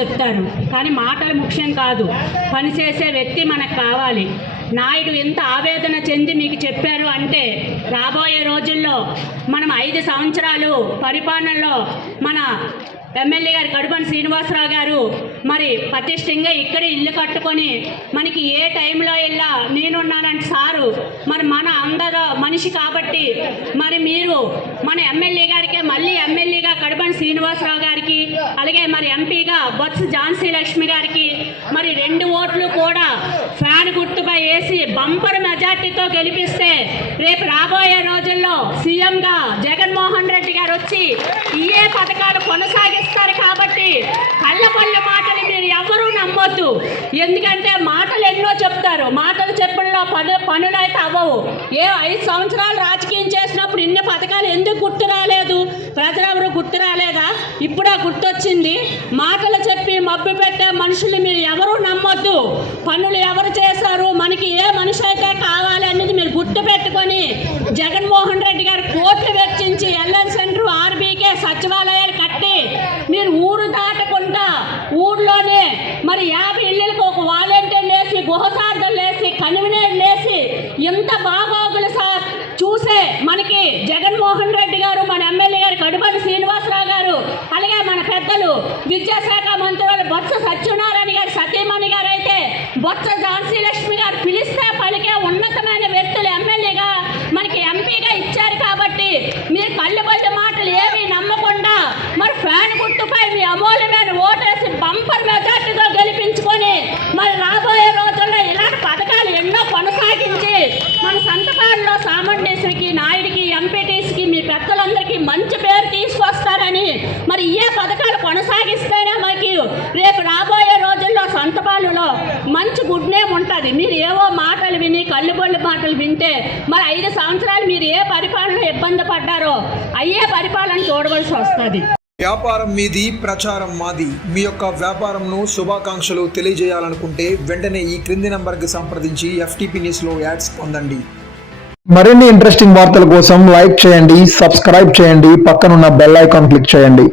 చెప్తారు. కానీ మాటలు ముఖ్యం కాదు. పనిచేసే వ్యక్తి మనకు కావాలి. నాయుడు ఎంత ఆవేదన చెంది మీకు చెప్పారు అంటే రాబోయే రోజుల్లో మనం ఐదు సంవత్సరాలు పరిపాలనలో మన ఎమ్మెల్యే గారు కడుపని శ్రీనివాసరావు గారు మరి పటిష్టంగా ఇక్కడ ఇల్లు కట్టుకొని మనకి ఏ టైంలో వెళ్ళా నేనున్నానంటే సారు మరి మన అందరూ మనిషి కాబట్టి మరి మీరు మన ఎమ్మెల్యే గారికి మళ్ళీ ఎమ్మెల్యేగా కడుపని శ్రీనివాసరావు గారికి అలాగే మరి ఎంపీగా బొత్స ఝాన్సీ లక్ష్మి గారికి మరి రెండు ఓట్లు కూడా ఫ్యాన్ గుర్తుపై చేసి బంపర్ మెజార్టీతో గెలిపిస్తే రేపు రాబోయే రోజుల్లో సీఎంగా జగన్మోహన్ రెడ్డి గారు వచ్చి ఇయే పథకాలు కొనసాగిస్తారు కాబట్టి కళ్ళపళ్ళు మాటలు మీరు ఎవరూ నమ్మొద్దు. ఎందుకంటే మాటలు ఎన్నో చెప్తారు. మాటలు చెప్పడంలో పను పనులు అయితే అవ్వవు. ఏ ఐదు సంవత్సరాలు రాజకీయం చేసినప్పుడు ఇన్ని పథకాలు ఎందుకు గుర్తు రాలేదు? ప్రజలెవరు గుర్తు రాలేదా? ఇప్పుడే గుర్తొచ్చింది. మాటలు చెప్పి మబ్బు పెట్టే మనుషులు మీరు పనులు ఎవరు చేశారు? మనకి ఏ మనిషి అయితే కావాలి అనేది మీరు గుర్తు పెట్టుకొని జగన్మోహన్ రెడ్డి గారు కోట్లు వెచ్చించి ఎల్ఎన్ సెంటర్ ఆర్బీకే సచివాలయాలు కట్టి మీరు ఊరు దాటకుండా ఊర్లోనే మరి యాభై ఇళ్ళకి ఒక వాలంటీర్ లేసి గుహసార్థం లేసి కన్వీనర్ లేసి ఎంత బాగోగులు సార్ చూసే మనకి జగన్మోహన్ రెడ్డి గారు మన ఎమ్మెల్యే గారు కడుపతి శ్రీనివాసరావు గారు అలాగే మన పెద్దలు విద్యాశాఖ మంత్రులు బొత్స సత్యనారాయణ గారు సతీమణి గారు అయితే బొత్స ఝాన్సీ లక్ష్మి గారు పిలిస్తే పలికే ఉన్నతమైన వ్యక్తులు ఎమ్మెల్యేగా మనకి ఎంపీగా ఇచ్చారు కాబట్టి మీరు కళ్ళు బల్లి మాటలు ఏవి నమ్మకుండా మరి ఫ్యాన్ గుర్తుపై మీ అమూల్యమైన ఓటేసి బంపర్ మెజార్టీతో గెలిపించుకొని మరి రాబోయే రోజుల్లో ఇలాంటి పథకాలు ఎన్నో కొనసాగించి మన సంతపాడులో సామండేశ్వరికి నాయుడికి ఎంపీటీస్కి మీ పెద్దలందరికీ మంచి పేరు తీసుకొస్తారని మరి ఏ పథకాలు కొనసాగిస్తేనే మనకి రేపు రాబోయే రోజుల్లో సంతపాలులో మంచి గుడ్ నేమ్ ఉంటుంది. మీరు ఏవో మాటలు విని కళ్ళుబొల్లి మాటలు వింటే మరి ఐదు సంవత్సరాలు మీరు ఏ పరిపాలన ఇబ్బంది పడ్డారో అయ్యే పరిపాలన చూడవలసి వస్తుంది. వ్యాపారం మీది ప్రచారం మాది. మీ యొక్క వ్యాపారంను శుభాకాంక్షలు తెలియజేయాలనుకుంటే వెంటనే ఈ క్రింది నంబర్కి సంప్రదించి ఎఫ్టీపీ న్యూస్లో యాడ్స్ పొందండి. మరిన్ని ఇంట్రెస్టింగ్ వార్తల కోసం లైక్ చేయండి సబ్స్క్రైబ్ చేయండి పక్కనున్న బెల్ ఐకాన్ క్లిక్ చేయండి.